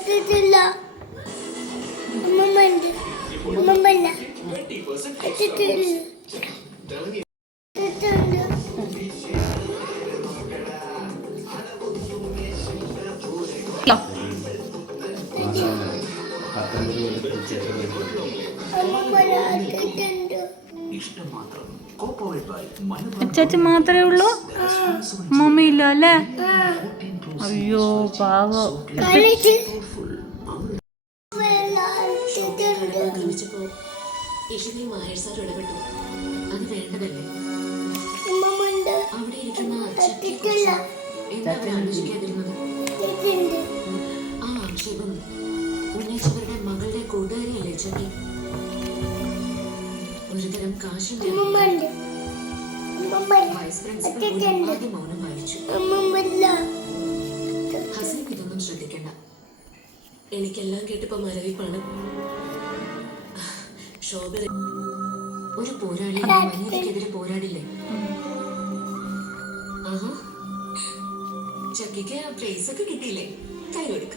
ഇട്ടിട്ടില്ല. അമ്മമ്മണ്ട്. അമ്മമ്മല്ല. ഇട്ടിട്ടില്ല. ഇട്ടിട്ടുണ്ട്. അമ്മമ്മ ഇട്ടിട്ടുണ്ട്. അച്ചാച്ചൻ മാത്രമേ ഉള്ളൂ, മമ്മിയില്ല അല്ലേ? അയ്യോ പാവം. അവിടെ ഇരിക്കുന്ന ആ ആക്ഷേപം ഉന്നയിച്ചവരുടെ മകളുടെ കൂട്ടുകാരിയല്ലേ ചൊല്ലി ഒരുതരം കാശിന്റെ വൈസ് പ്രിൻസിപ്പൽ ആദ്യം മൗനം പാലിച്ചു. ഹസീബ് ഇതൊന്നും ശ്രദ്ധിക്കണ്ട, എനിക്കെല്ലാം കേട്ടപ്പോ മരവിപ്പാണ്. ശോഭ ഒരു പോരാളി മഞ്ഞിനെതിരെ പോരാടില്ലേ? ആഹാ, ചക്കിക്ക് പ്രൈസ് ഒക്കെ കിട്ടിയില്ലേ? കൈ കൊടുക്ക.